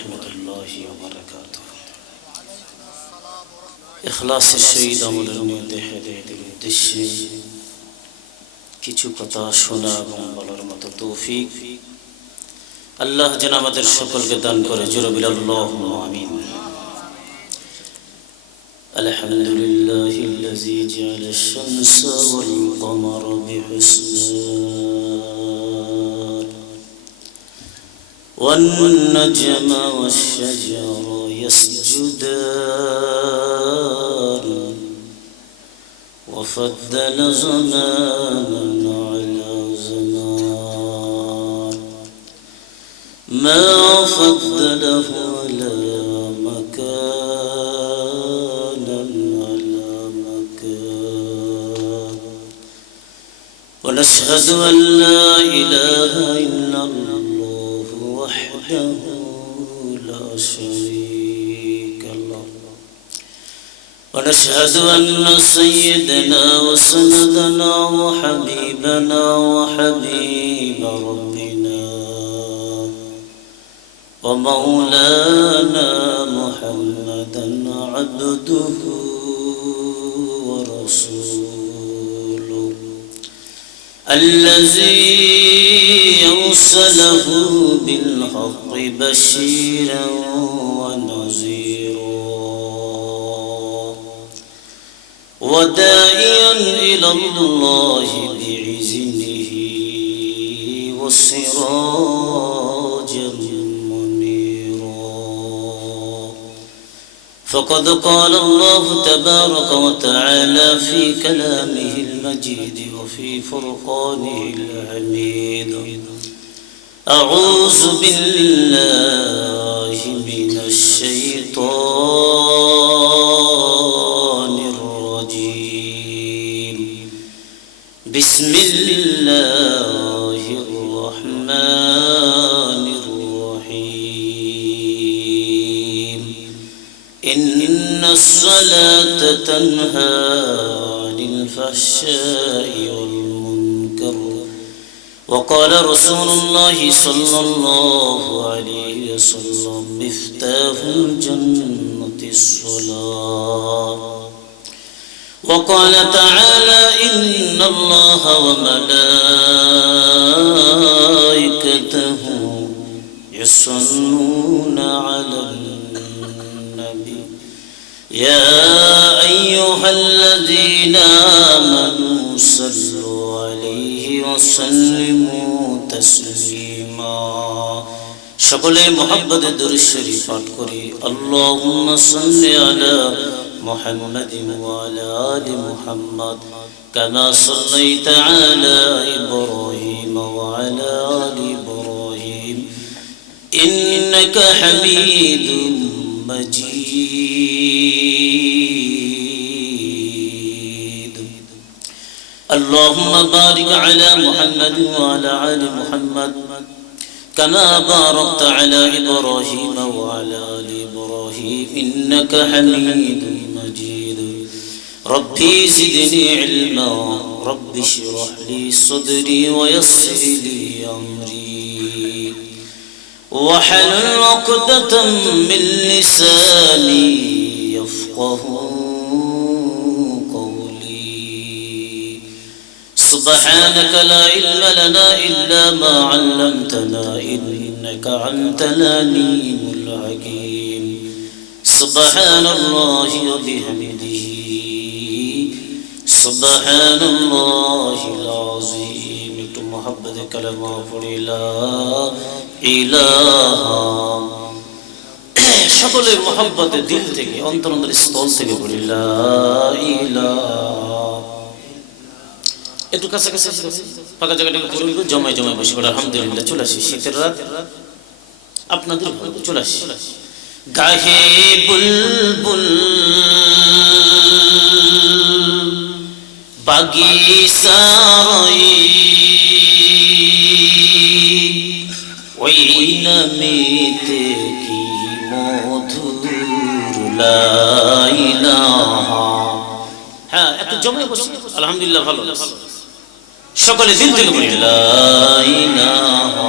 ورحمة الله وبركاته إخلاص الشهيد আমলের নিয়তে হেদায়েতের উদ্দেশ্যে কিছু কথা শোনা এবং বলার মতো তৌফিক আল্লাহ যেন আমাদের সকলকে দান করে জোরে বলি আল্লাহুম্মা আমিন আলহামদুলিল্লাহিল্লাযী জাআলা আশ-শামসা ওয়াল কমারা বিহুসবান ওয়ান নাজমা ওয়াশ-শাজারা يسجدان وفضل زمانا على زمان ما فضله على مكانا على مكان ونشهد أن لا إله إلا الله وحده لا شريك له ونشهد أن سيدنا وسندنا وحبيبنا وحبيب ربنا ومولانا محمدا عبده ورسوله الذي أرسله بالحق بشيرا ونذيرا وداعيا إلى الله بإذنه وسراجا منيرا فقد قال الله تبارك وتعالى في كلامه المجيد وفي فرقانه الحميد أعوذ بالله من الشيطان الرجيم بسم الله الرحمن الرحيم إن الصلاة تنهى عن الفحشاء والمنكر وقال رسول الله صلى الله عليه وسلم مفتاح الجنة الصلاة وقال تعالى إن الله وملائكته يصلون على النبي يا أيها الذين آمنوا صلوا عليه وسلموا تسليما সকলে মুহাম্মদের দরুদ শরীফ পাঠ করি আল্লাহুম্মা সাল্লি আলা মুহাম্মাদিন ওয়া আলা আলি মুহাম্মাদ কামা সাল্লাইতা আলা ইব্রাহিম ওয়া আলা আলি ইব্রাহিম ইন্নাকা হামিদুম মাজিদ اللهم بارك على محمد وعلى آل محمد كما باركت على إبراهيم وعلى آل إبراهيم إنك حميد مجيد ربي زدني علما رب اشرح لي صدري ويسر لي أمري واحلل عقدة من لساني يفقه سبحانك لا علم لنا إلا ما علمتنا إنك أنت العليم الحكيم سبحان الله وبحمده سبحان الله العظيم محبت كلمة لا إله সকলের মহব্বতে দিল থেকে অন্তরের স্থল থেকে বলি লা ইলাহা একটু কাছাকাছি ফাঁকা জায়গাটাকে পুরো জমায় জমায় বসে পড়ে আলহামদুলিল্লাহ চলে আসি শীতের রাত আপনাদের চলে আসি গাহে বুলবুল বাগিচারই ওই নামেতে কি মধুর লা ইলাহা হ্যাঁ একটু জমায় বসে আলহামদুলিল্লাহ ভালো সকলে দিল থেকে বলি লা ইলাহা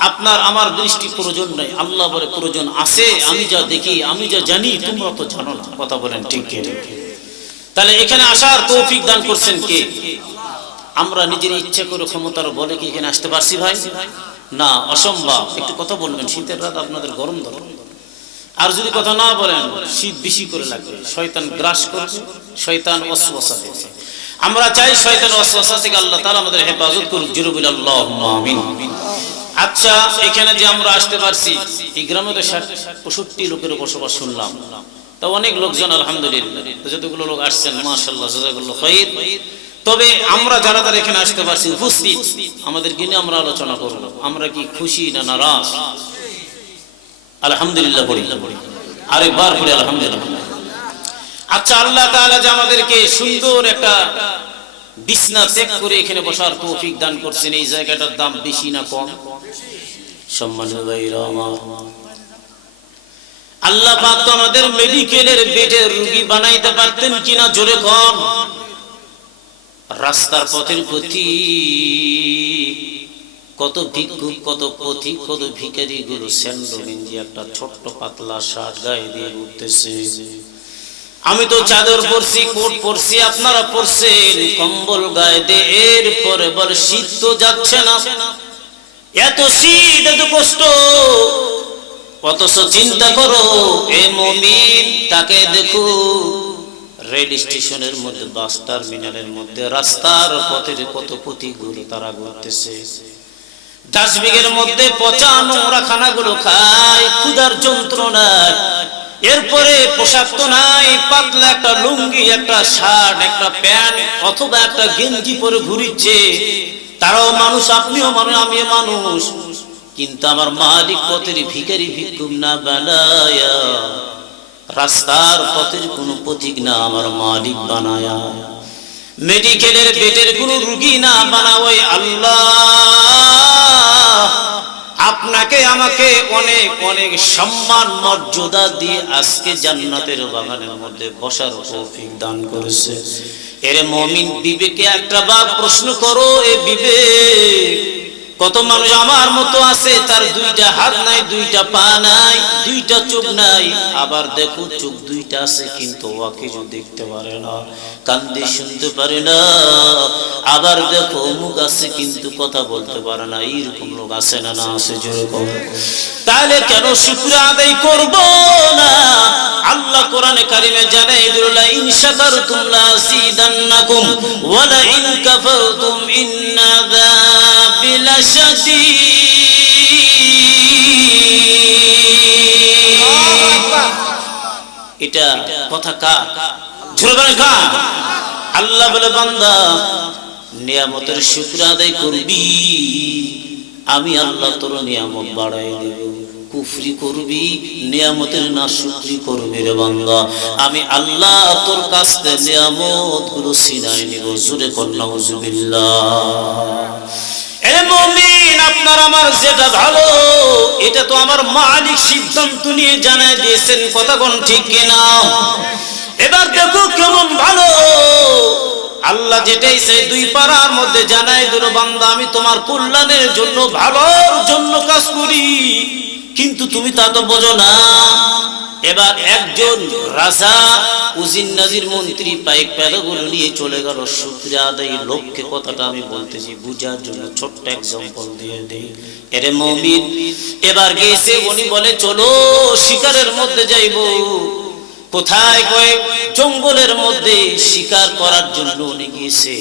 আপনার আমার দৃষ্টি প্রয়োজন নাই, আল্লাহ বলে প্রয়োজন আছে। আমি যা দেখি, আমি যা জানি, তোমরা তো জানো না। কথা বলেন ঠিক কি? তাহলে এখানে আসার তৌফিক দান করছেন কে? আমরা নিজের ইচ্ছা করে ক্ষমতার বলে কি এখানে আসতে পারছি ভাই? না, অসম্ভব। একটু কথা বলবেন, শীতের রাত আপনাদের গরম ধরে, আর যদি কথা না বলেন শীত বেশি করে লাগবে, শয়তান গ্রাস করবে, শয়তান ওয়াসওয়াসা দিচ্ছে। আমরা চাই শয়তান ওয়াসওয়াসা থেকে আল্লাহ তাআলা আমাদের হেফাজত করুক। জোরে বলি আল্লাহুম্মা আমিন। আচ্ছা, এখানে যে আমরা আসতে পারছি, এই গ্রামে তো ৬৫ লোকের বসবাস শুনলাম, তা অনেক লোকজন আলহামদুলিল্লাহ, যতগুলো লোক আসছেন মাশাআল্লাহ জাযাকাল্লাহু খাইর। তবে আমরা যারা যারা এখানে আসতে পারছি উপস্থিত, আমাদেরকে নিয়ে আমরা আলোচনা করব। আমরা কি খুশি না নারাজ? আলহামদুলিল্লাহ বলি, আরেকবার বলি আলহামদুলিল্লাহ। আচ্ছা, আল্লাহ তাআলা যে আমাদেরকে সুন্দর একটা বিছনা ত্যাগ করে এখানে বসার তৌফিক দান করছেন, এই জায়গাটার দাম বেশি না কম? সম্মানিত ভাইরা আমার, আল্লাহ পাক তো আমাদের মেডিকেলের বেডের রোগী বানাইতে পারতেন কিনা? জোরে কম। রাস্তার পথের প্রতি কত ভিক্ষুক, কত পথিক, কত ভিখারি গুলো স্যান্ডো গেঞ্জি, একটা ছোট্ট পাতলা শার্ট গায়ে দিয়ে ঘুরতেছে। আমি তো চাদর পরছি, কোট পরছি, আপনারা পরছেন কম্বল গায়ে দিয়ে, এরপরে বলে শীত তো যাচ্ছে না। এত শীত, এত কষ্ট, অথচ চিন্তা করো এ মুমিন, তাকে দেখো রেল স্টেশনের মধ্যে, বাস টার্মিনালের মধ্যে, রাস্তার পথের কত পথিকগুলো তারা ঘুরতেছে, ডাস্টবিনের মধ্যে পচা নোংরা খানাগুলো খায় ক্ষুধার যন্ত্রণায়। এরপরে পোশাক তো নাই, পাতলা একটা লুঙ্গি, একটা শার্ট, একটা প্যান্ট অথবা একটা গেঞ্জি পরে ঘুরিচ্ছে। তারাও মানুষ, আপনিও মানুষ, আমিও মানুষ, কিন্তু আমার মালিক পথের ভিখারি ভিক্ষুক না বানায়া, রাস্তার পথের কোনো পথিক না আমার মালিক বানায়া, মেডিকেলের বেডের কোনো রোগী না বানাওই আল্লাহ আপনাকে আমাকে অনেক অনেক সম্মান মর্যাদা দিয়ে আজকে জান্নাতের বাগানের মধ্যে বসার তৌফিক দান করেছে। এর মুমিন, বিবেকে একটা বার প্রশ্ন করো, এ বিবেক, কত মানুষ আমার মতো আছে, তার দুইটা হাত নাই, দুইটা পা নাই, দুইটা চোখ নাই, আবার দেখো চোখ দুইটা আছে কিন্তু ও কিছু দেখতে পারে না, কান দিয়ে শুনতে পারে না, আবার দেখো মুখ আছে কিন্তু কথা বলতে পারে না। এইরকম লোক আছে না? না আছে? যেরকম, তাহলে কেন শুকর আদায় করব না? আল্লাহ কোরআনে কারিমে জানাই দিল, লা ইন শাকারতুম লাযিদান্নাকুম ওয়া লা ইন কাফারতুম ইন্না আযাবি লাশাদীদ। এটা কথা কার? জোরে বলেন কার? আল্লাহ বলে, বান্দা নিয়ামতের শুকর আদায় করবি, আমি আল্লাহ তোর নিয়ামত বাড়াই দেব। কুফরি করবি, নিয়ামতের নাশুকরি করবি রে বান্দা, আমি আল্লাহ তোর কাছ থেকে নিয়ামত গুলো ছিনাই নিব। জোরে কর নাউজুবিল্লাহ। এ মুমিন, আপনার আমার যেটা ভালো, এটা তো আমার মালিক সিদ্ধান্ত নিয়ে জানাই দিয়েছেন। কথা কোন ঠিক কিনা? এবার দেখো কেমন ভালো। আল্লাহ যেটাই সেই দুই পারার মধ্যে জানাই দিল, বান্দা আমি তোমার কল্যাণের জন্য, ভালোর জন্য কাজ করি, কিন্তু তুমি তা তো বোঝো না। এবার একজন রাজা, উজির নাজির মন্ত্রী পাইক প্যালাগুলো নিয়ে চলে গেল শুকরিয়া আদায়ের লক্ষ্যে। কথাটা আমি বলতেছি বুঝার জন্য, ছোট্ট এক্সাম্পল দিয়ে দেই। এরে মুমিন, এবার গেছে, উনি বলে চলো শিকারের মধ্যে যাইব। কোথায়? কয় জঙ্গলের মধ্যে শিকার করার জন্য উনি গিয়েছে।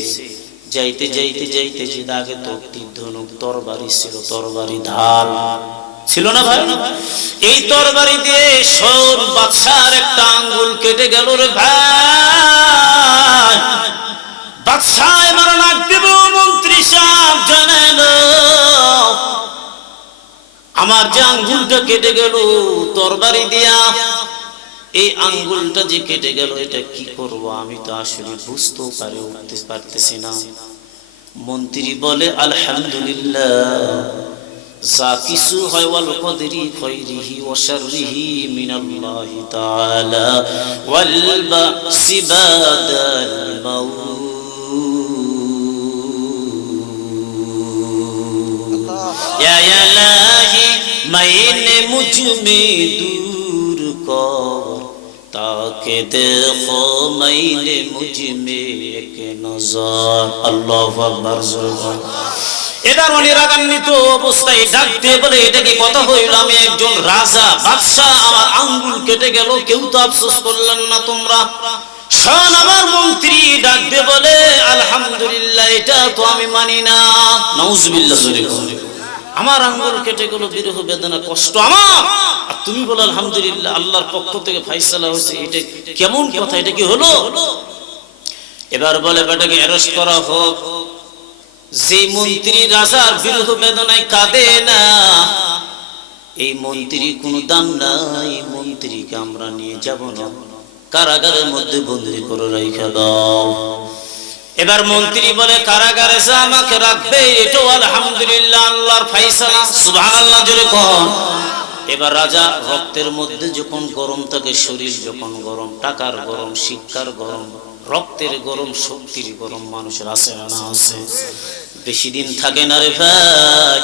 যাইতে যাইতে যাইতে যে আগে তো তীর ধনুক তরবারি ছিল, তরবারি ঢাল ছিল না ভাই? এই তরবারি দিয়ে শোন বাদশার একটা আঙ্গুল কেটে গেল রে ভাই। বাদশাহ এবার নাক দেব, মন্ত্রী সাহেব জানালো, আমার যে আঙ্গুলটা কেটে গেল তরবারি দিয়া, এই আঙ্গুলটা যে কেটে গেল, এটা কি করব আমি তো আসলে বুঝতেও পারতেছি না। মন্ত্রী বলে আলহামদুলিল্লাহ, যা কিছু হয় ওয়াল কদরি খায়রিহি ওয়া শাররিহি মিনাল্লাহি তাআলা ওয়াল বাসি বাদাল মাউত। ইয়া লা मैंने मुझ में दूर कर ताकि देखो मैंने मुझ में एक नजर अल्लाहु আকবার এবার উনি রাগান্বিত অবস্থায় ডাক দিয়ে বলে এটা কি কথা হইল আমি একজন রাজা বাদশা আমার আঙ্গুল কেটে গেল কেউ তো আফসোস করলেন না তোমরা শোন আমার মন্ত্রী ডাক দিয়ে বলে আলহামদুলিল্লাহ এটা তো আমি মানি না নাউজুবিল্লাহ জোরে বলে আমার আঙ্গুল কেটে গেল বিরহ বেদনা কষ্ট আমার আর তুমি বলো আলহামদুলিল্লাহ আল্লাহর পক্ষ থেকে ফয়সালা হয়েছে এটা কেমন কথা এটা কি হলো এবার বলে বেটাকে অ্যারেস্ট করা হোক যে মন্ত্রী রাজার বিরহ বেদনায় কাঁদে না এই মন্ত্রী কোনো দাম নাই মন্ত্রীকে আমরা নিয়ে যাব না কারাগারের মধ্যে বন্দী করে রেখে দাও এবার মন্ত্রী বলে কারাগারে যা আমাকে রাখবে এটাও আলহামদুলিল্লাহ আল্লাহর ফয়সালা সুবহানাল্লাহ জোরে কোন এবার রাজা রক্তের মধ্যে যখন গরম থাকে শরীর যখন গরম টাকার গরম শিক্ষার গরম রক্তের গরম শক্তির গরম মানুষের আছে না আছে বেশি দিন থাকে না রে ভাই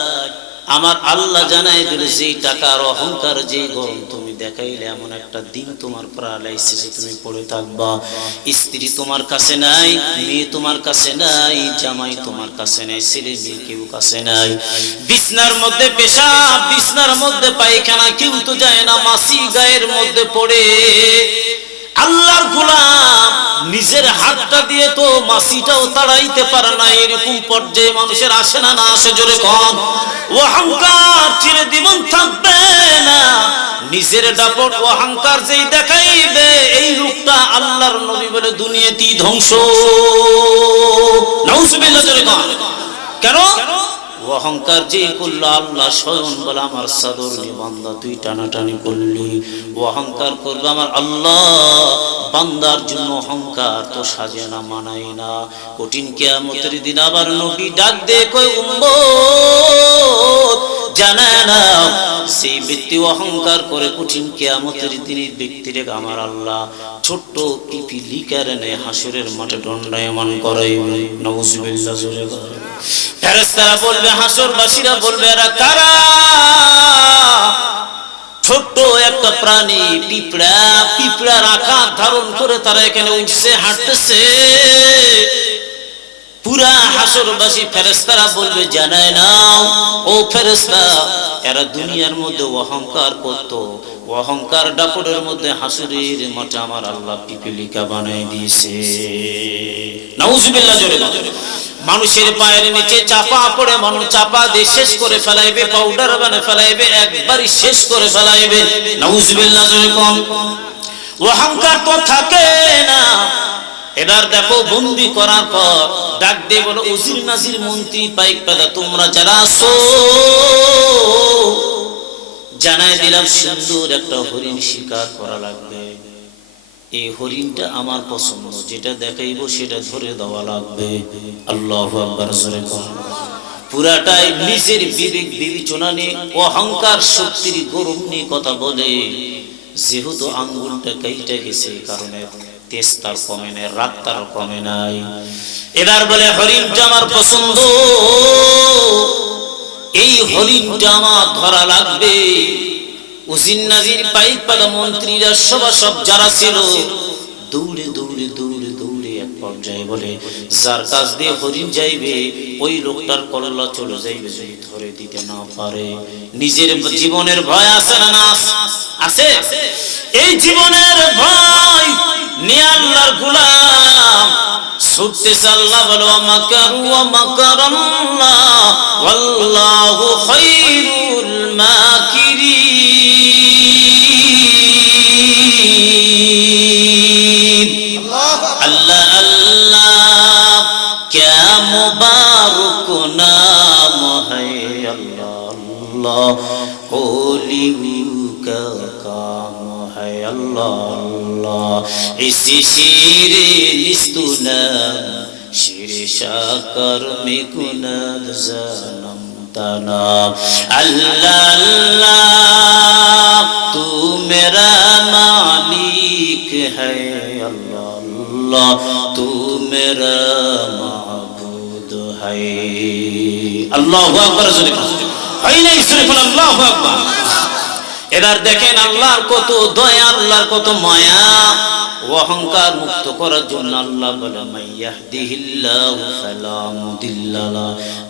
আমার আল্লাহ জানাই দিলে যেই টাকার অহংকার যেই গরম তুমি দেখাইলে এমন একটা দিন তোমার প্রালাইছে যে তুমি পড়ে থাকবা স্ত্রী তোমার কাছে নাই মেয়ে তোমার কাছে নাই জামাই তোমার কাছে নাই ছেলে মেয়ে কেউ কাছে নাই বিছনার মধ্যে পেশাব বিছনার মধ্যে পায়খানা কেউ তো যায় না মাসি গায়ের মধ্যে পড়ে আল্লাহর গোলাম নিজের হাতটা দিয়ে তো মাসিটাও তাড়াইতে পারে না এরকম পর্যায়ে মানুষের আসে না না আসে জোরে কোন অহংকার চিরজীবন থাকবে না নিজের দাপট অহংকার যেই দেখাইবে এই রূপটা আল্লাহর নবী বলে দুনিয়াতেই ধ্বংস নাউজুবিল্লাহ জোরে কোন কেন অহংকার যে করলো আল্লাহ স্বয়ং বলে আমার সাদর বান্দা তুই টানাটানি করলি অহংকার করবে আমার আল্লাহ বান্দার জন্য অহংকার তো সাজে না মানায় না কঠিন কিয়ামতের দিন আবার নবী ডাক দে কই উম্মত জানা না সেই ব্যক্তি অহংকার করে কঠিন কিয়ামতের দিনের ব্যক্তিরে আমার আল্লাহ ছোট্ট পিপিলি কারণে হাসরের মাঠে দণ্ডায়মান করাইবে নাউজুবিল্লাহ জোরে বলে ফেরেশতারা বলবে হাসরবাসীরা বলবে এরা কারা ছোট্ট একটা প্রাণী পিঁপড়া পিঁপড়ার আকার ধারণ করে তারা এখানে উঠছে হাঁটতেছে পুরা হাসরবাসী ফেরেশতারা বলবে জানায় নাও ও ফেরেশতা এরা দুনিয়ার মধ্যে অহংকার করত অহংকার দাপটের মধ্যে হাসরের মাঠে আমার আল্লাহ পিপিলিকা বানাই দিয়েছে নাউজুবিল্লাহ জোরে মানুষের পায়ের নিচে চাপা পড়ে মানুষ চাপা দিয়ে শেষ করে ফেলাইবে পাউডার বানিয়ে ফেলাইবে একবারই শেষ করে ফেলাইবে নাউজুবিল্লাহ জোরে কোন অহংকার তো থাকে না এবার দেখো বন্দি করার পর ডাক দিয়ে বলো উজির নাজির মন্ত্রী পাইক পেদা তোমরা যারা আছো জানাই দিলাম সুন্দর একটা হরিণ শিকার করা লাগবে এই হরিণটা আমার পছন্দ যেটা দেখাইবো সেটা ধরে দেওয়া লাগবে আল্লাহু আকবার জোরে কোন পুরাটাই নিজের বিবেক বিবেচনা নিয়ে অহংকার শক্তির গরম নিয়ে কথা বলে যেহেতু আঙ্গুলটা কেটে গেছে কারণে তেজ তার কমে নাই রাগ তার কমে নাই এবার বলে হরিণটা আমার পছন্দ এই হরিণটা আমার ধরা লাগবে উজির নাজির পাইক পাদা মন্ত্রীরা সব যারা ছিল দৌড়ে দৌড়ে দৌড়ে দৌড়ে এক পর্যায়ে বলে যার কাছ দিয়ে হরিণ যাইবে ওই লোকটার কল্লা চলে যাইবে যদি ধরে দিতে না পারে নিজের জীবনের ভয় আছে না না আছে এই জীবনের ভয় নিয়ে আল্লাহর গোলাম ছুটতেছে আল্লাহ বলো মাকারু ওয়া মাকারাল্লাহ ওয়াল্লাহু খায়রুল মাকিরিন আল্লাহ আল্লাহ क्या मुबारक नाम है अल्लाह अल्लाह होली का काम है अल्लाह अल्लाह इसी शीर निस्तुना शीर शाकर में कुनद जानम तना अल्लाह अल्लाह तू मेरा मालिक है अल्लाह अल्लाह तू मेरा माबूद है अल्लाहु আকবার হয় নাই? সুবহান আল্লাহু আকবার। এবার দেখেন আল্লাহর কত দয়া, আল্লাহর কত মায়া। অহংকার মুক্ত করার জন্য আল্লাহ বলেন মাইয়াহদিহিল্লাহু ফালা মুদিল্লা লা,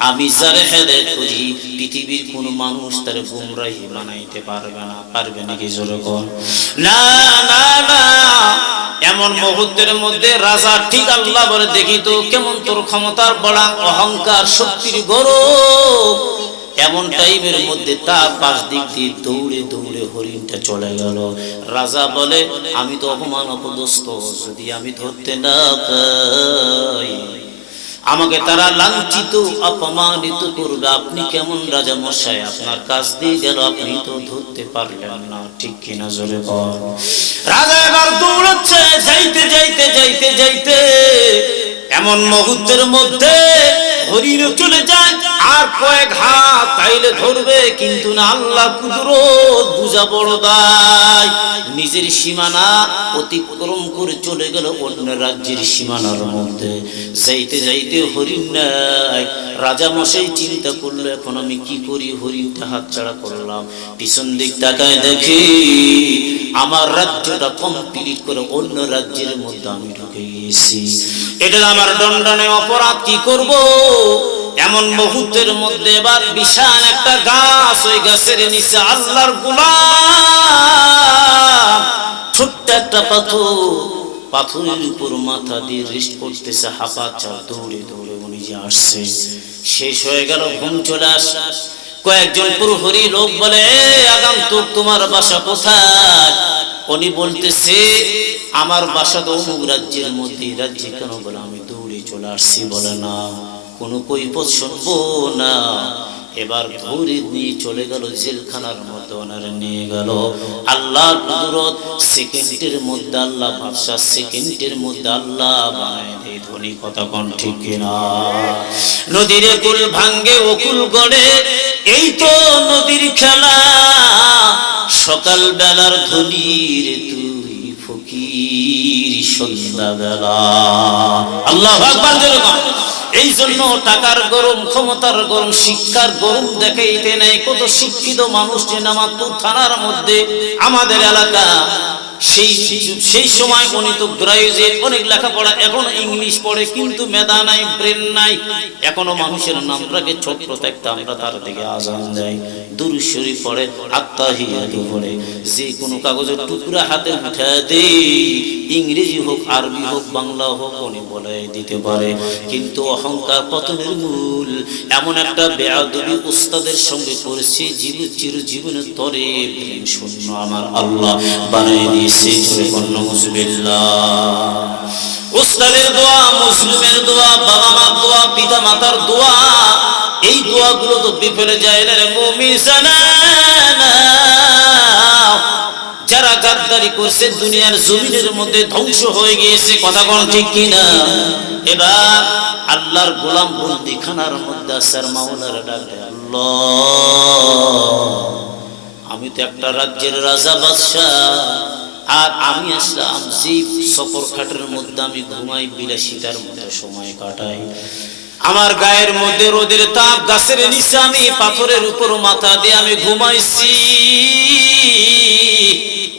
আমি যারে হেদায়েত করি পৃথিবীর কোন মানুষ তার গোমরাহি বানাইতে পারবে না। পারবে নাকি? জোরে কোন না না না। এমন মুহূর্তের মধ্যে রাজা ঠিক আল্লাহ বলে দেখি তো কেমন তোর ক্ষমতার বড় অহংকার শক্তির গরব। এমন টাইমের মধ্যে তার পাশ দিক দিয়ে দৌড়ে দৌড়ে হরিণটা চলে গেল। রাজা বলে আমি তো অপমান অপদস্থ, যদি আমি ধরতে না পাই আমাকে তারা লাঞ্ছিত অপমানিত করবে। আপনি কেমন রাজা মশাই, আপনার কাছ দিয়ে গেল, আপনি তো ধরতে পারলেন না, ঠিক কিনা? জোরে বল। রাজা এবার দৌড়াচ্ছে, যাইতে যাইতে যাইতে যাইতে এমন মুহূর্তের মধ্যে হরিণ চলে যায়। আর কয়েক হাত তাইলে ধরবে, কিন্তু না, আল্লাহ কুদরত বুঝা বড় দায়। নিজের সীমানা অতিক্রম করে চলে গেল অন্য রাজ্যের সীমানার মধ্যে। যাইতে যাইতে হরিণ নাই। রাজা মশাই চিন্তা করলো এখন আমি কি করি, হরিণটা হাতছাড়া করলাম। পিছন দিক তাকায় দেখি আমার রাজ্যটা কমপ্লিট করে অন্য রাজ্যের মধ্যে আমি ঢুকে গেছি। এটা আমার দণ্ডনীয় অপরাধ, কি করব? এমন মুহূর্তের মধ্যে এবার বিশাল একটা গাছ, ওই গাছের নিচে আল্লাহর গোলাম ছোট্ট একটা পাথরের উপর মাথা দিয়ে রেস্ট করতেছে, হাঁপাচ্ছে। দৌড়ে দৌড়ে উনি যে আসছে, শেষ হয়ে গেল, ঘুম চলে আসে। কয়েকজন প্রহরী লোক বলে আগন্তুক তোমার বাসা কোথায়? উনি বলতেছে আমার বাসা তো অমুক রাজ্যের মধ্যে। রাজ্যে কেন? বলে আমি দৌড়ে চলে আসছি। বলে না, কোনো কৈফিয়ত শুনবো না। এবার ধরে নিয়ে চলে গেল জেলখানার মধ্যে, ওনারে নিয়ে গেল। আল্লাহর কুদরত, সেকেন্ডের মধ্যে আল্লাহ বাদশা, সেকেন্ডের মধ্যে আল্লাহ বানায় দেয় ধনী। কথা কোন ঠিক কিনা? নদীর কুল ভাঙ্গে অকুল গড়ে, এই তো নদীর খেলা। সকাল বেলার ধনীর তুই ফকির সন্ধ্যা বেলা। আল্লাহু আকবার জোরে বল। এই জন্য টাকার গরম, ক্ষমতার গরম, শিক্ষার গরম দেখাইতে নাই। কত শিক্ষিত মানুষ যে নামাজপুর থানার মধ্যে আমাদের এলাকা, সেই সময় গণিত গ্রাজুয়েট, অনেক লেখাপড়া, এখন ইংলিশ পড়ে, কিন্তু মেধা নাই, ব্রেন নাই। এখনো মানুষের নামটাকে ছোট্ট থাকতে আমরা তার দিকে আজান দেয়, দুরূদ শরীফ পড়ে, আত্তাহিয়াতু পড়ে, যে কোনো কাগজের টুকরা হাতে উঠা দেই, ইংরেজি হোক, আরবি হোক, বাংলা হোক, উনি বলে দিতে পারে। কিন্তু অহংকার পতনের মূল। এমন একটা বেয়াদবি উস্তাদের সঙ্গে করেছে, চিরজীবনের তরে প্রেম শূন্য আমার আল্লাহ বানাই দিয়েছে। উস্তাদের দোয়া, মুসলিমের দোয়া, বাবা মার দোয়া, পিতা মাতার দোয়া, এই দোয়াগুলো তো বিফলে যায় না রে মুমিন জানানা। যারা গাদ্দারি করছে দুনিয়ার জমিনের মধ্যে ধ্বংস হয়ে গিয়েছে। কথা কোন ঠিক কিনা? এবার আল্লাহর গোলাম বন্দিখানার মধ্যে আছে, মাওলার ডাক দেয়, আল্লাহ আমি তো একটা রাজ্যের রাজা বাদশা, আর আমি আসলাম যে সফর খাটের মধ্যে আমি ঘুমাই, বিলাসিতার মধ্যে সময় কাটাই। আমার গায়ের মধ্যে রোদের তাপ, গাছের নিচে আমি পাথরের উপর মাথা দিয়ে আমি ঘুমাইছি।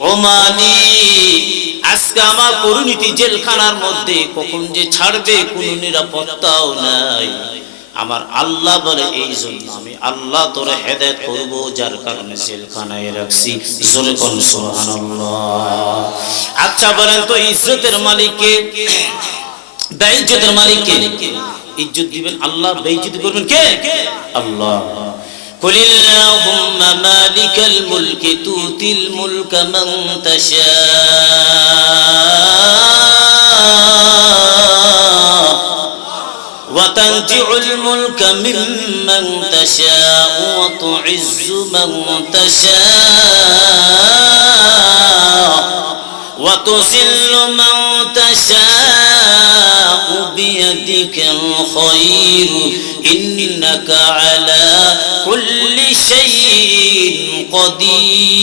ও মালিক, আজকে আমার পরিণতি জেলখানার মধ্যে, কখন যে ছাড়বে কোনো নিরাপত্তাও নাই। আমার আল্লাহ বলে এই জন্য আমি আল্লাহ তোরে হেদায়েত করব, যার কারণে জেলখানায় রাখছি। জোরে কোন সুবহানাল্লাহ। আচ্ছা বলেন তো ইজ্জতের মালিক কে? বেইজ্জতের মালিক কে? ইজ্জত দিবেন আল্লাহ, বেইজ্জতি করবেন কে? আল্লাহ। কুলিল্লাহুম্মা মালিকাল মুলকি তুতিল মুলকা মান তাশা وتنزع الملك ممن تشاء وتعز من تشاء وتذل من تشاء بيدك الخير إنك على كل شيء قدير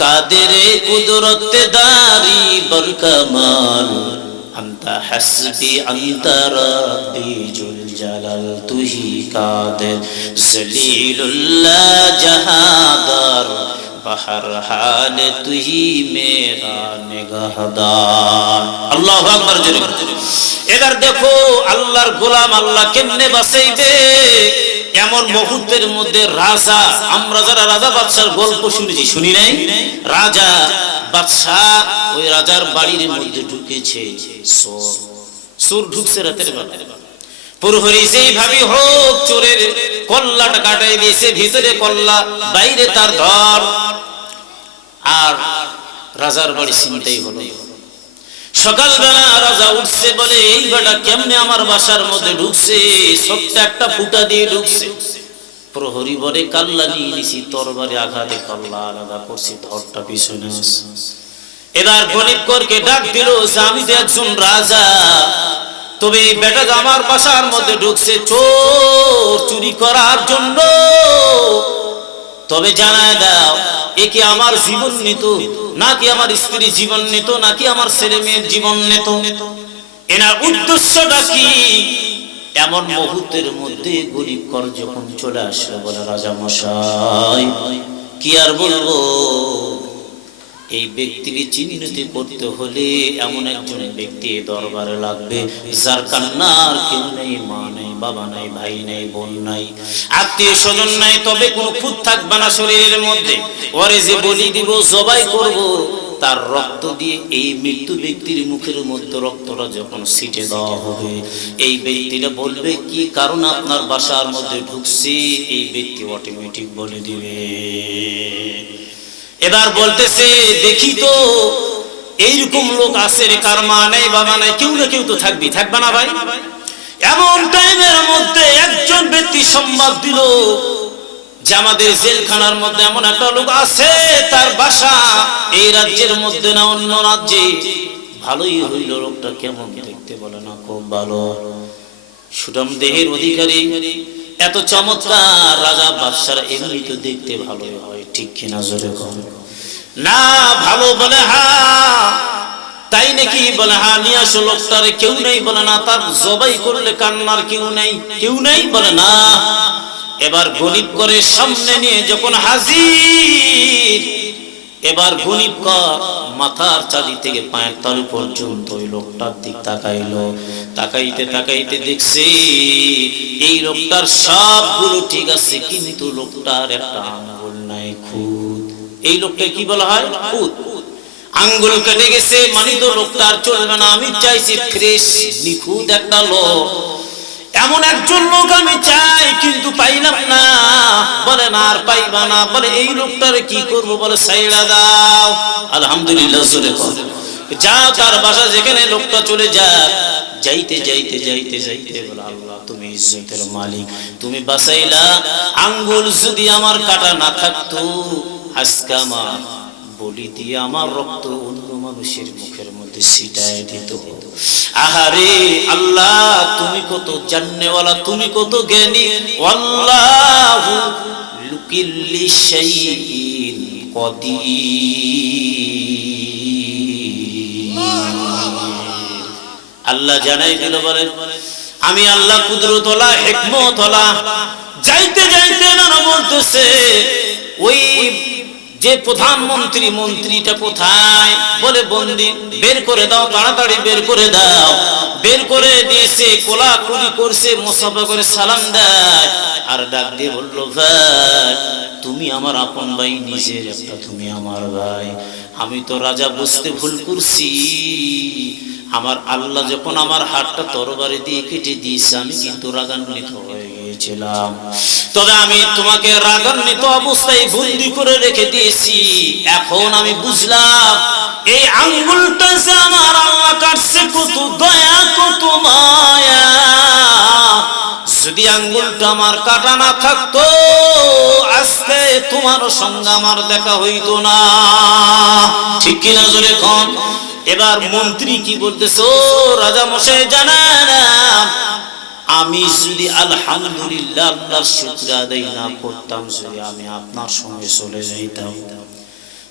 قادر قدرت داری برکمال انت হাসবি আনতা রাব্বি জুল জালাল তুহি কাদের জলিলুল্লাহ জাহাদার বাহার হাল তুহি মেরা নিগাহদার। আল্লাহু আকবার জোরে। এবার দেখো আল্লাহর গোলাম আল্লাহ কেমনে বাঁচাইবে। এমন মুহূর্তের মধ্যে রাজা, আমরা যারা রাজা বাদশার গল্প শুনেছি, শুনি নাই? রাজা বাদশাহ ওই রাজার বাড়ির মধ্যে ঢুকেছে চোর ঢুকছে রাতের বেলা। প্রহরী যেইভাবে হোক চোরের কল্লাটা কাটাই দিয়েছে, ভিতরে কল্লা বাইরে তার ধর। আর রাজার বাড়ি ছিনতাই হলো। সকালবেলা রাজা উঠছে, বলে এই বেটা কেমনে আমার বাসার মধ্যে ঢুকছে, ছোট্ট একটা ফুটা দিয়ে ঢুকছে। প্রহরী বলে কাল্লা নিয়ে নিছি, তরবারি আঘাতে কল্লা আলাদা করছি, ধরটা পিছনে আছে। এবার গণিতকরকে ডাক দিল যে আমি তো একজন রাজা, তবে এই বেটা আমার বাসার মধ্যে ঢুকছে চোর চুরি করার জন্য, তবে জানায় দাও একে আমার জীবন নিত নাকি আমার স্ত্রী জীবন নিত নাকি আমার ছেলে মেয়ের জীবন নিত, এনার উদ্দেশ্যটা কি? এমন মুহূর্তের মধ্যে গরিবকর যখন চলে আসলো, বলে রাজা মশাই কি আর বলবো, এই ব্যক্তিকে চিহ্নিত করতে হলে এমন একজন ব্যক্তি দরবারে লাগবে যার কান্নার কেউ নেই, মা নেই, বাবা নাই, ভাই নেই, বোন নাই, আত্মীয় স্বজন নাই, তবে কোনো খুঁত থাকবে না শরীরের মধ্যে। ওরে যে বলি দিব, জবাই করব, তার রক্ত দিয়ে এই মৃত্যু ব্যক্তির মুখের মধ্যে রক্তটা যখন ছিটে দেওয়া হবে, এই ব্যক্তিটা বলবে কি কারণ আপনার বাসার মধ্যে ঢুকছি, এই ব্যক্তি অটোমেটিক বলে দিবে। এবার বলতেছে দেখি তো এইরকম লোক আছে রে, কার মা নাই, বাবা নাই, কেউ না কেউ তো থাকবে, থাকবে না ভাই? এমন টাইমের মধ্যে একজন ব্যক্তি সংবাদ দিল যে আমাদের জেলখানার মধ্যে এমন একটা লোক আছে, তার বাসা এই রাজ্যের মধ্যে না অন্য রাজ্যে। ভালোই হইল, লোকটা কেমন দেখতে, বলে না খুব ভালো, সুঠাম দেহের অধিকারী, এত চমৎকার। রাজা বাদশার এমনি তো দেখতে ভালোই হয়, ঠিক কিনা জোরে কর না? ভালো, বলে হ্যাঁ। তাই নাকি? বলে হ্যাঁ, নিয়ে আসো লোকটারে। কেউ নেই, বলে না। তার জবাই করলে কান্নার কেউ নেই, কেউ নেই, বলে না। এবার গণিত করে সামনে নিয়ে যখন হাজির, এবার গণিত কর মাথার চাঁদি থেকে পায়ের তালু পর্যন্ত ওই লোকটার দিক তাকাইলো। তাকাইতে তাকাইতে দেখছে এই লোকটার সবগুলো ঠিক আছে, কিন্তু লোকটার একটা আঙ্গুল নাই, খুদ। এই লোকটা কি বলা হয়? খুদ। আঙ্গুল কেটে গেছে, মানে তো লোকটার চলবে না। আমি চাইছি ফ্রেশ নিখুঁত একটা লোক, এমন একজন লোক আমি চাই, কিন্তু পাইলাম না। বলে না, আর পাইবা না। বলে এই লোকটার কি করবো? বলে সাইড়া দাও। আলহামদুলিল্লাহ, যা তার বাসা যেখানে লোকটা চলে যাক। যাইতে যাইতে যাইতে যাইতে বলে আল্লাহ তুমি ইজ্জতের মালিক, তুমি বাঁচাইলা। আঙ্গুল যদি আমার কাটা না থাকতো, আজকে আমার বলি দিয়ে আমার রক্ত অন্য মানুষের মুখের মধ্যে ছিটায় দিত। আহারে আল্লাহ, তুমি কত জান্নেওয়ালা, তুমি কত জ্ঞানী। আল্লাহু লিকুল্লি শাইইন কাদির। আল্লাহ জানাই দিল, বলেন আমি আল্লাহ কুদরতওয়ালা, হিকমতওয়ালা। যাইতে যাইতে না বলতেছে ওই যে প্রধানমন্ত্রী, মন্ত্রীটা কোথায়? বলে বন্দি, বের করে দাও, তাড়াতাড়ি বের করে দাও। বের করে দিয়েছে, কোলাকুলি করছে, মুসাফা করে সালাম দেয়, আর ডাক দিয়ে বলল ভাই তুমি আমার আপন ভাই, নিজের একটা তুমি আমার ভাই। আমি তো রাজা বুঝতে ভুল করছি। আমার আল্লাহ যখন আমার হাতটা তরবারি দিয়ে কেটে দিয়েছে, আমি কিন্তু রাগান্বিত হয়ে গিয়েছিলাম। তবে আমি তোমাকে রাগান্বিত অবস্থায় বন্দি করে রেখে দিয়েছি। এখন আমি বুঝলাম এই আঙ্গুলটা যে আমার আল্লাহ কাটছে, কত দয়া, কত মায়া। যদি আঙ্গুলটা আমার কাটা না থাকতো, আজকে তোমার সঙ্গে আমার দেখা হইতো না, ঠিক কিনা জোরে কোন? এবার মন্ত্রী কি বলতেছে, ও রাজা মশাই জানেন, আমি যদি আলহামদুলিল্লাহ আল্লাহর শুকর আদায় না করতাম, যদি আমি আপনার সঙ্গে চলে যাইতাম,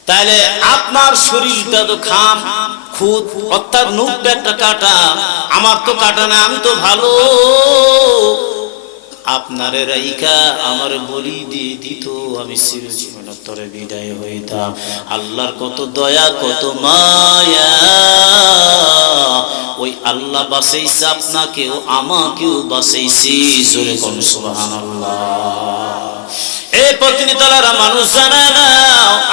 তাহলে আপনার শরীরটা তো খাম খুদ, অর্থাৎ নুকটা একটা কাটা, আমার তো কাটা না, আমি তো ভালো। আপনারে রাইকা আমার বলি দিয়ে দিত, আমি চিরজীবনের তরে বিদায় হইতাম। আল্লাহর কত দয়া কত মায়া, ওই আল্লাহ বাঁচাইছে আপনাকেও আমাকেও বাঁচাইছে। জোরে কোন সুবহানাল্লাহ। এই পত্নীতলারা মানুষ জানে না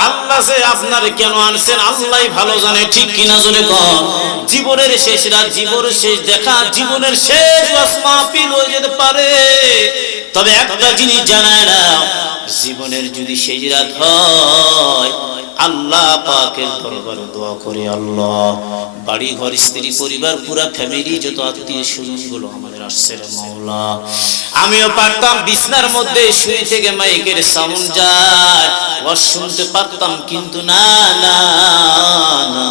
আল্লাহ যে আপনারে কেন আনছেন, আল্লাহই ভালো জানে, ঠিক কিনা জোরে কোন। জীবনের শেষ রাত, জীবনের শেষ দেখা, জীবনের শেষ মাহফিল হয়ে যেতে পারে, তবে একটা জিনিস জানায় না, জীবনের যদি শেষ রাত হয় আল্লাহ পাকের দরবারে দোয়া করে, আল্লাহ বাড়ি ঘর স্ত্রী পরিবার পুরা ফ্যামিলি যত আত্মীয় স্বজন গুলো আমাদের আসছে রে মাওলা, আমিও পারতাম বিছনার মধ্যে শুয়ে থেকে মাইকের সাউন্ড যায় ওয়াজ শুনতে পারতাম, কিন্তু না না না,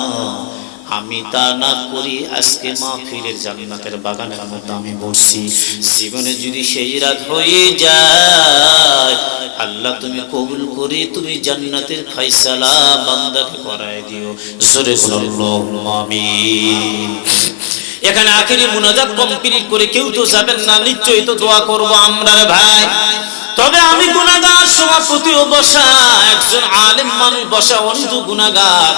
আমি তা না করি আজকে মাহফিলের জান্নাতের বাগানের মধ্যে আমি বসছি। জীবনে যদি সেই রাত হয়ে যায় আল্লাহ তুমি কবুল করে তুমি জান্নাতের ফয়সালা বান্দাকে করায় দিও। জোরে বলো আল্লাহুম্মা আমিন। এখানে আখেরি মুনাজাত কমপ্লিট করে কেউ তো যাবেন না, নিশ্চয়ই তো দোয়া করব আমরা রে ভাই। তবে আমি গুনাহগার, সভাপতিও বসা, একজন আলেম মানুষ বসা, অনেক গুনাহগার,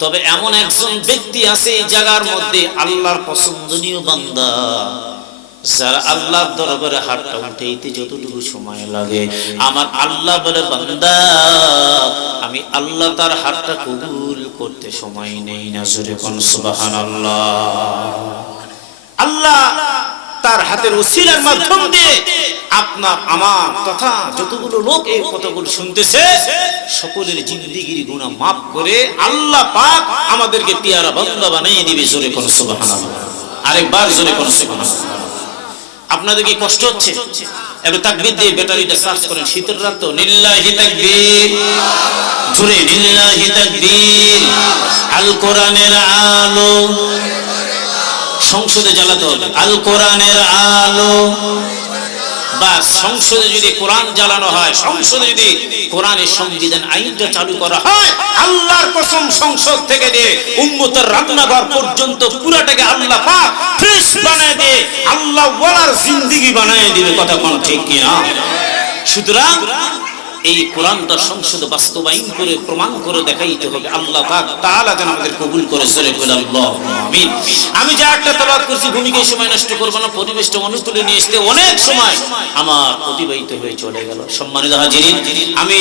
তবে এমন একজন ব্যক্তি আছে এই জায়গার মধ্যে আল্লাহর পছন্দনীয় বান্দা, যারা আল্লাহর দরবারে হাতটা উঠাইতে যতটুকু সময় লাগে আমার আল্লাহ বলে বান্দা, আমি আল্লাহ তার হাতটা কবুল করতে সময় নেই না। জোরে কোন সুবহানাল্লাহ। আল্লাহ তার হাতের ওসিলার মাধ্যম দিয়ে আপনার আমার তথা যতগুলো লোক এই কথাগুলো শুনতেছে সকলের জিন্দেগির গুনাহ মাফ করে আল্লাহ পাক আমাদেরকে পিয়ারা বান্দা বানিয়ে দিবে। জোরে কোন সুবহানাল্লাহ। আরেকবার জোরে কোন সুবহানাল্লাহ। আপনাদের কি কষ্ট হচ্ছে? একটু তাকবীর দিয়ে ব্যাটারিটা চার্জ করেন, শীতের রাত তো। লিল্লাহি তাকবীর, জোরে লিল্লাহি তাকবীর। আল কোরআনের আলো সংসদে জ্বালাতে হবে, আল কোরআনের আলো। বা সংসদে যদি কোরআন জ্বালানো হয়, সংসদে যদি কোরআনের সংবিধান আইনটা চালু করা হয়, আল্লাহর কসম সংসদ থেকে দিয়ে উম্মতের রান্নাঘর পর্যন্ত পুরাটাকে আল্লাহ পাক ফ্রেশ বানায় দিয়ে আল্লাহ ওয়ালার জিন্দেগি বানায় দিবে। কথা কোন ঠিক কি না? সুতরাং এই কোরআনটা সংসদে বাস্তবায়ন করে প্রমাণ করে দেখাইতে হবে। আল্লাহ পাক তাআলা যেন আমাদের কবুল করে। জোরে বলে আল্লাহুম্মা আমিন। আমি যা একটা তেলাওয়াত করছি ভূমিকায় সময় নষ্ট করব না, পরিবেশটা অনুকূলে নিয়ে আসতে অনেক সময় আমার অতিবাহিত হয়ে চলে গেল। সম্মানিত হাজিরিন, আমি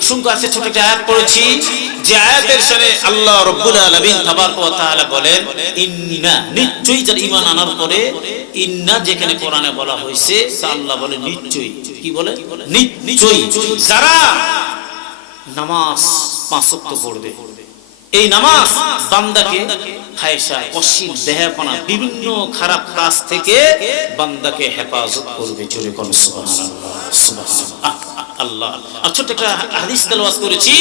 অসংখ্য আছে ছোট একটা আয়াত পড়েছি, যে আয়াতের সাথে আল্লাহ রাব্বুল আলামিন তাবারক ওয়া তাআলা বলেন ইন্না, নিশ্চয়ই যারা ঈমান আনার পরে ইন্না যেখানে কোরআনে বলা হয়েছে তা আল্লাহ বলে নিশ্চয়ই। কি বলে? নিশ্চয়ই যারা নামাজ 5 ওয়াক্ত পড়বে, এই নামাজ বান্দাকে ফায়সা, অশ্লীল, বেহায়াপনা, বিভিন্ন খারাপ কাজ থেকে বান্দাকে হেফাজত করবে। জোরে কোন সুবহানাল্লাহ সুবহানাল্লাহ। আল্লাহ ছোট একটা হাদিস তেলাওয়াত করেছি,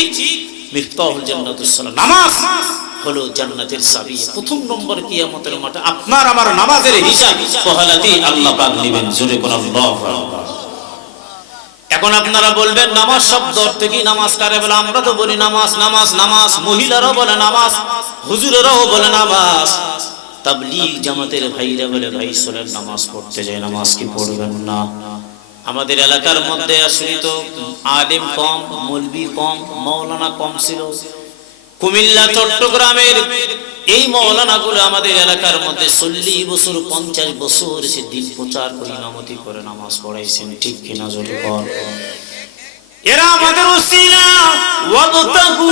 মিফতাহুল জান্নাতুস সালাত, নামাজ হলো জান্নাতের চাবি। প্রথম নম্বর কিয়ামতের মাঠে আপনার আমার নামাজের হিসাব পহলাতেই আল্লাহ পাক নেবেন। জোরে কোন আল্লাহু আকবার। এখন আপনারা বলবেন নামাজ শব্দ অর্থ কি? নামাজ কারে বলে? আমরা তো বলি নামাজ নামাজ নামাজ, মহিলারাও বলে নামাজ, হুজুরেরাও বলে নামাজ, তাবলীগ জামাতের ভাইরা বলে ভাই চলেন নামাজ পড়তে যায়। নামাজ কি পড়বেন না? আমাদের এলাকার মধ্যে আসলে তো আলেম কম, মৌলবি কম, মাওলানা কম ছিল। কুমিল্লা চট্টগ্রামের এই মাওলানাগুলো আমাদের এলাকার মধ্যে 40 বছর 50 বছর সে দিন প্রচার করে ইমামতি করে নামাজ পড়াইছেন। ঠিক কিনা জোরে বল। এরা আমাদের ওসিলা, ওয়াবতাগু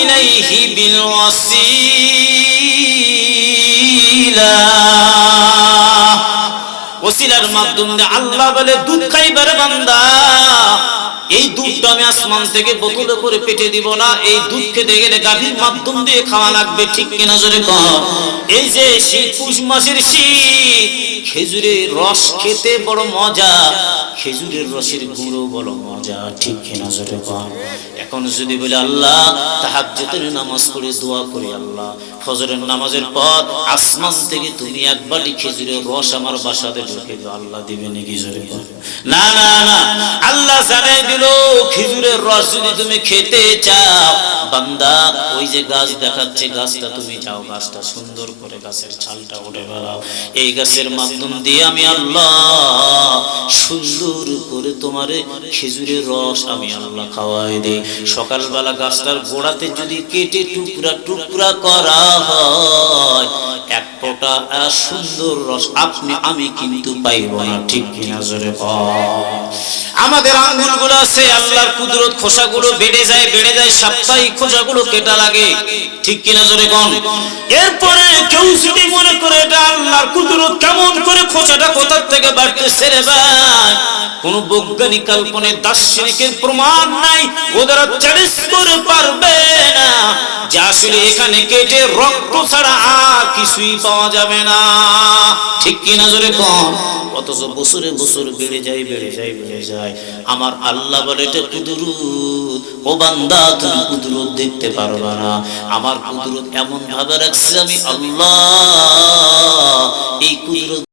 ইলাইহি বিল ওয়াসিলা, ওসিলার মাধ্যমে আল্লাহ বলে দুধ খাইবার বান্দা, এই দুধটা আমি আসমান থেকে বোতলে করে পেটে দিব না, এই দুধ খেতে গেলে গাভীর মাধ্যম দিয়ে খাওয়া লাগবে। ঠিক কিনা জোরে কর। এই যে শীত, পুষ মাসের শীত, খেজুরের রস খেতে বড় মজা, খেজুরের রসের গুঁড়ো বড় মজা। ঠিক কিনা জোরে কর। এখন যদি বলে আল্লাহ তাহাজ্জুদের নামাজ পড়ে দোয়া করি, আল্লাহ ফজরের নামাজের পর আসমান থেকে তুমি এক বাটি খেজুরের রস আমার বাসাতে ঢুকে দাও, আল্লাহ দিবে নাকি? জোরে কর। না না না, আল্লাহ জানাই দিল খেজুরের খেজুরের রস যদি তুমি খেতে চাও বান্দা, ওই যে গাছ দেখাচ্ছে গাছটা তুমি যাও, গাছটা সুন্দর করে গাছের ছালটা উঠে বেড়াও, এই গাছের মাধ্যম দিয়ে আমি আল্লাহ সুন্দর করে তোমারে খেজুরের রস আমি আল্লাহ খাওয়াই দেই। সকালবেলা গাছটার গোড়াতে যদি কেটে টুকরা টুকরা করা হয়, এক ফোঁটা সুন্দর রস আমি কিন্তু পাইব না, ঠিক কিনা জোরে বল। আমাদের আঙ্গুলগুলো আছে, আল্লাহর কুদরত, খোসাগুলো বেড়ে যায় সাপ্তাহিক খোসাগুলো কেটা লাগে, ঠিক কিনা জোরে কোন। এরপরে কেউ যদি মনে করে এটা আল্লাহর কুদরত, কেমন করে খোসাটা কোথা থেকে বাড়তেছে রে ভাই, কোন বৈজ্ঞানিক কাল্পনে দার্শনিকের প্রমাণ নাই, ওদের চ্যালেঞ্জ করে পারবে না যে আসলে এখানে কেটে রক্ত ছাড়া আর কিছুই পাওয়া যাবে না, ঠিক কিনা জোরে কোন। অথচ বছরে বছর বেড়ে যায়। আমার আল্লাহ বলে এটা কুদরত। ও বান্দা, তুমি কুদরত দেখতে পারবা না, আমার কুদরত এমন ভাবে রাখছে আমি আল্লাহ। এই কুদরত